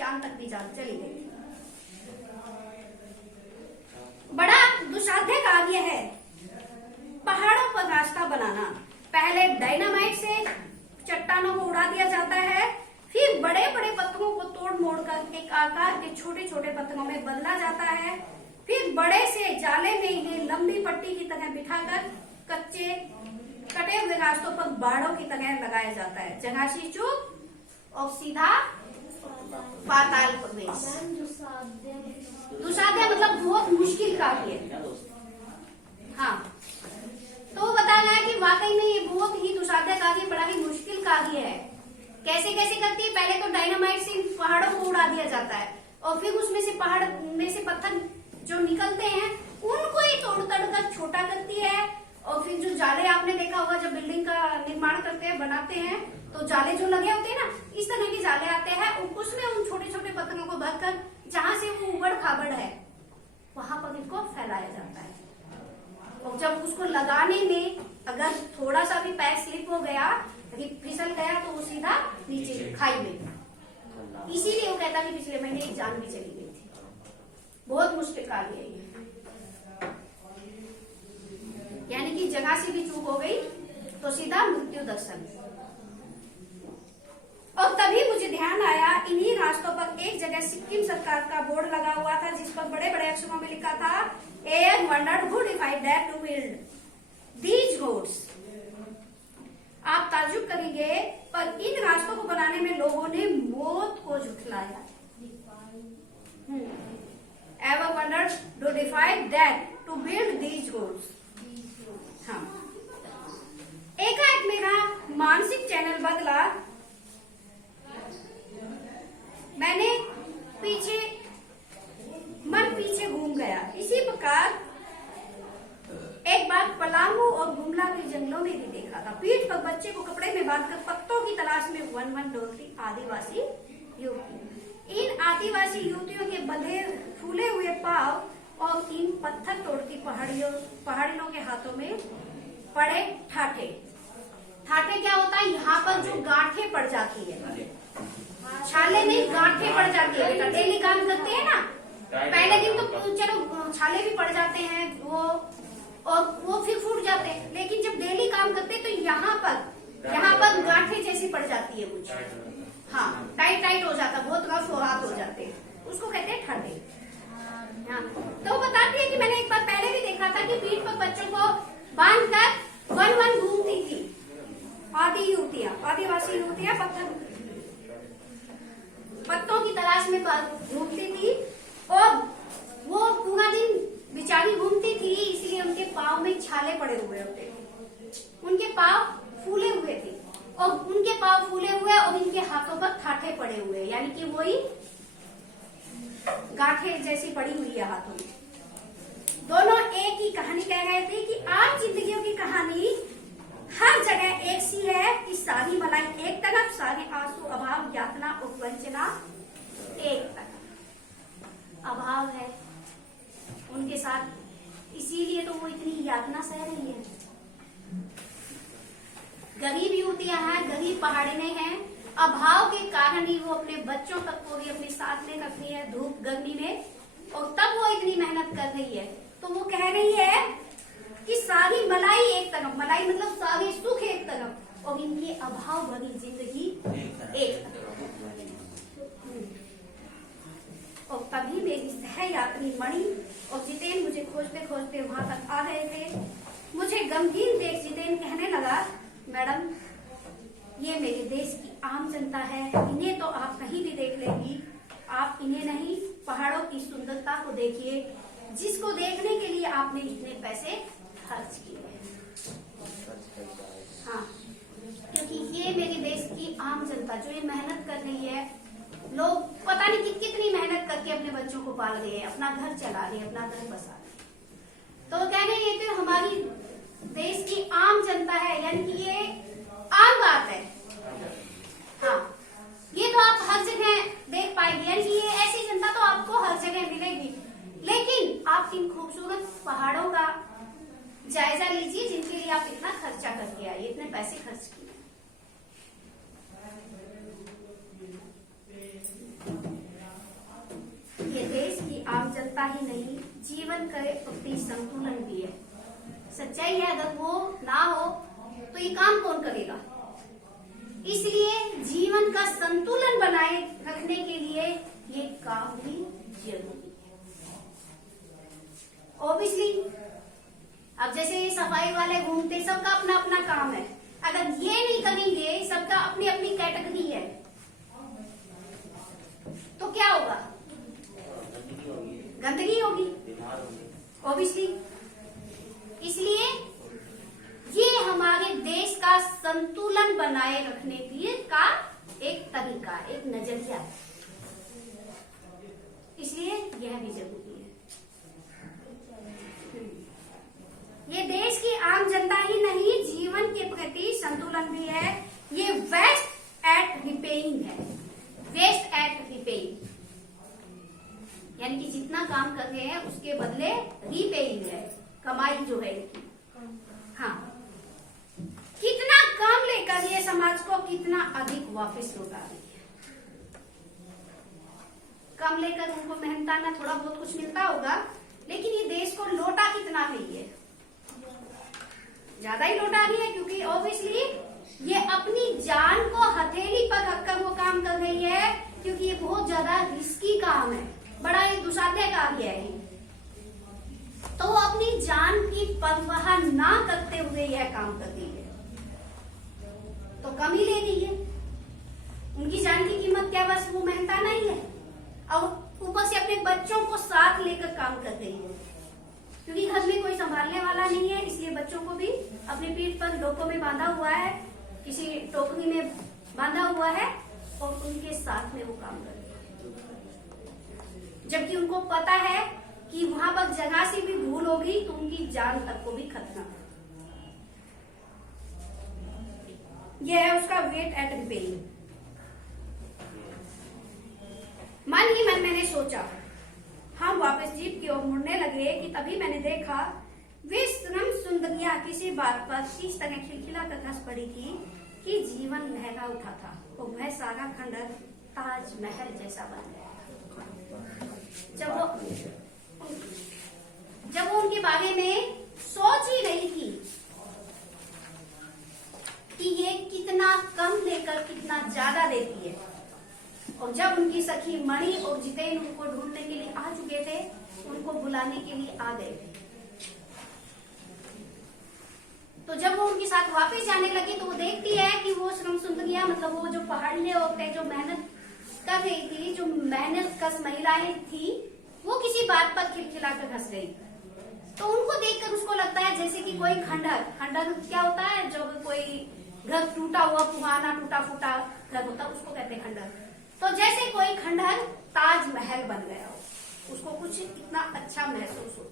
चांद तक भी चली गई थी। बड़ा दुस्साध्य कार्य है पहाड़ों पर रास्ता बनाना। पहले डायनामाइट से चट्टानों को उड़ा दिया जाता है, फिर बड़े बड़े पत्थरों को तोड़ मोड़ कर एक आकार के छोटे छोटे पत्थरों में बदला जाता है, फिर बड़े से जाले में इन्हें लंबी पट्टी की तरह बिठाकर कटे हुए रास्तों पर बाड़ों की तरह लगाया जाता है। जहाशी चूक और सीधा पाताल प्रवेश। दुस्साध्य मतलब बहुत मुश्किल कार्य है। हाँ, तो बताना है कि वाकई में ये बहुत ही दुस्साध्य कार्य, बड़ा ही मुश्किल कार्य है। कैसे कैसे करती है? पहले तो डायनामाइट से पहाड़ों को उड़ा दिया जाता है और फिर उसमें से पहाड़ में से पत्थर जो निकलते हैं उनको ही तोड़ तोड़कर छोटा करती है। और फिर जो जाले आपने देखा होगा जब बिल्डिंग का निर्माण करते हैं, बनाते हैं, तो जाले जो लगे होते हैं ना, इस तरह के जाले आते हैं, उसमें उन छोटे छोटे पत्थरों को भरकर जहां से वो उबड़ खाबड़ है वहां पर इनको फैलाया जाता है। और जब उसको लगाने में अगर थोड़ा सा भी पैर स्लिप हो गया, फिसल गया, तो वो सीधा नीचे खाई में। इसीलिए वो कहता कि पिछले महीने एक जान भी चली गई थी। बहुत मुश्किल कार्य है ये। यानी कि जगह से भी चूक हो गई तो सीधा मृत्यु दर्शन। और तभी मुझे ध्यान आया, इन्हीं रास्तों पर एक जगह सिक्किम सरकार का बोर्ड लगा हुआ था जिस पर बड़े बड़े अक्षरों में लिखा था, ever wondered who decided that to build these roads. आप ताज्जुब करेंगे, पर इन रास्तों को बनाने में लोगों ने मौत को झुठलाया। Ever wondered to decide that to build these roads. हाँ, एकाएक मेरा मानसिक चैनल बदला। मैंने मन पीछे घूम गया। इसी प्रकार एक बार पलामू और गुमला के जंगलों में भी देखा था। पीठ पर बच्चे को कपड़े में बांधकर पत्तों की तलाश में वन वन दौड़ती आदिवासी युवती। इन आदिवासी युवतियों के बंधे फूले हुए पांव और इन पत्थर तोड़ती पहाड़ियों के हाथों में पड़े ठाठे। ठाठे क्या होता है? यहाँ पर जो गांठें पड़ जाती है, छाले नहीं गांठें पड़ जाती है। बेटा डेली काम करते हैं ना, पहले दिन तो चलो छाले भी पड़ जाते हैं वो फिर फूट जाते हैं, लेकिन जब डेली काम करते हैं तो यहाँ पर गांठें जैसी पड़ जाती है कुछ। हाँ, टाइट हो जाता, बहुत रफ हाथ हो जाते हैं, उसको कहते हैं ठाठे। हाँ, तो बताती है कि मैंने एक बार पहले भी देखा था कि पीठ पर बच्चों को बांधकर वन वन घूमती थी आदिवासी युवतियां पत्तों की तलाश में घूमती थी और वो पूरा दिन बेचारी घूमती थी, इसलिए उनके पाँव में छाले पड़े हुए होते थे। उनके पाँव फूले हुए थे और उनके पाँव फूले हुए और इनके हाथों पर ठाठे पड़े हुए, यानी कि वही गांठें जैसी पड़ी हुई है हाथों में। दोनों एक ही कहानी कह रहे थे कि आम जिंदगियों की कहानी हर जगह एक सी है कि सारी मलाई एक तरफ, सारे आंसू, अभाव, यातना और वंचना एक तरफ। अभाव है उनके साथ, इसीलिए तो वो इतनी यातना सह रही है। गरीब युवतियां हैं, गरीब पहाड़िने हैं, अभाव के कारण ही वो अपने बच्चों तक को भी अपने साथ ले रखती है धूप गर्मी में, और तब वो इतनी मेहनत कर रही है। तो वो कह रही है कि सारी मलाई एक तरफ, मलाई मतलब सारे सुख एक तरफ, और इनकी अभाव भरी जिंदगी एक तरफ। और तभी मेरी सह यात्री मणि और जितेन मुझे खोजते खोजते वहां तक आ गए थे। मुझे गमगीन देख जितेन कहने लगा, मैडम ये मेरे देश की आम जनता है, इन्हें तो आप कहीं भी देख लेंगी, आप इन्हें नहीं पहाड़ों की सुंदरता को देखिए, जिसको देखने के लिए आपने इतने पैसे खर्च किए। हाँ, क्योंकि ये मेरे देश की आम जनता जो ये मेहनत कर रही है, लोग पता नहीं कितनी मेहनत करके अपने बच्चों को पाल रहे हैं, अपना घर चला रहे हैं, अपना घर बसा रहे हैं। तो कह रहे ये तो हमारी देश की आम जनता है, यानी कि ये आम बात है। हाँ, ये तो आप हर जगह देख पाएंगे, यानी कि ये ऐसी जनता तो आपको हर जगह मिलेगी। लेकिन आप इन खूबसूरत पहाड़ों का जायजा लीजिए जिनके लिए आप इतना खर्चा करके आए, इतने पैसे खर्च किए। जीवन का प्रति संतुलन भी है। सच्चाई है, अगर वो ना हो तो ये काम कौन करेगा। इसलिए जीवन का संतुलन बनाए रखने के लिए ये काम भी जरूरी है। ऑब्वियसली अब जैसे ये सफाई वाले घूमते, सबका अपना अपना काम है, अगर ये नहीं करेंगे, सबका अपनी अपनी कैटेगरी है, तो क्या होगा, गंदगी होगी ऑब्वियसली। इसलिए ये हमारे देश का संतुलन बनाए रखने का एक तरीका, एक नजरिया है, इसलिए यह भी जरूरी है। ये देश की आम जनता ही नहीं, जीवन के प्रति संतुलन भी है। ये वेस्ट एट रिपेइंग है, वेस्ट एट रिपेइंग, यानी कि जितना काम कर रहे हैं उसके बदले रीपेइंग है, कमाई जो है इनकी। हाँ, कितना कम लेकर ये समाज को कितना अधिक वापस लौटा रही है। कम लेकर उनको मेहनताना थोड़ा बहुत कुछ मिलता होगा, लेकिन ये देश को लौटा कितना रही है, ज्यादा ही लौटा रही है, क्योंकि ऑब्वियसली ये अपनी जान को हथेली पर रखकर वो काम कर रही है, क्योंकि ये बहुत ज्यादा रिस्की काम है, बड़ा ही दुसाध्य कार्य है। तो वो अपनी जान की परवाह ना करते हुए यह काम करती है, तो कम ही ले रही है। उनकी जान की कीमत क्या, बस वो मेहनता नहीं है, और ऊपर से अपने बच्चों को साथ लेकर काम कर रही है, क्योंकि घर में कोई संभालने वाला नहीं है, इसलिए बच्चों को भी अपनी पीठ पर डोकों में बांधा हुआ है, किसी टोकरी में बांधा हुआ है, और उनके साथ में वो काम कर रही है, जबकि उनको पता है कि वहां पर जगह से भी भूल होगी तो उनकी जान तक को भी खतरा है। यह है उसका वेट एट रिपेइंग। मन ही मन मैंने सोचा, हम वापस जीप की ओर मुड़ने लगे कि तभी मैंने देखा वे श्रम सुंदरिया किसी बात पर इस तरह खिलखिला कर हंस पड़ी थी कि जीवन लहरा उठा था, और वह सारा खंडर ताजमहल जैसा बन गया। जब वो उनके बारे में सोच ही रही थी कि ये कितना कम लेकर कितना ज्यादा देती है, और जब उनकी सखी मणि और जितेन उनको ढूंढने के लिए आ चुके थे, उनको बुलाने के लिए आ गए थे, तो जब वो उनके साथ वापस जाने लगी तो वो देखती है कि वो श्रम सुंदरियां, मतलब वो जो पहाड़िये होते हैं, जो मेहनत कर रही थी, जो मेहनत कश महिलाएं थी, वो किसी बात पर खिलखिला कर हंस गई। तो उनको देखकर उसको लगता है जैसे कि कोई खंडर, खंडर क्या होता है, जब कोई घर टूटा हुआ, पुराना टूटा फूटा घर होता है, उसको कहते हैं खंडर। तो जैसे कोई खंडर ताजमहल बन गया हो, उसको कुछ इतना अच्छा महसूस हो।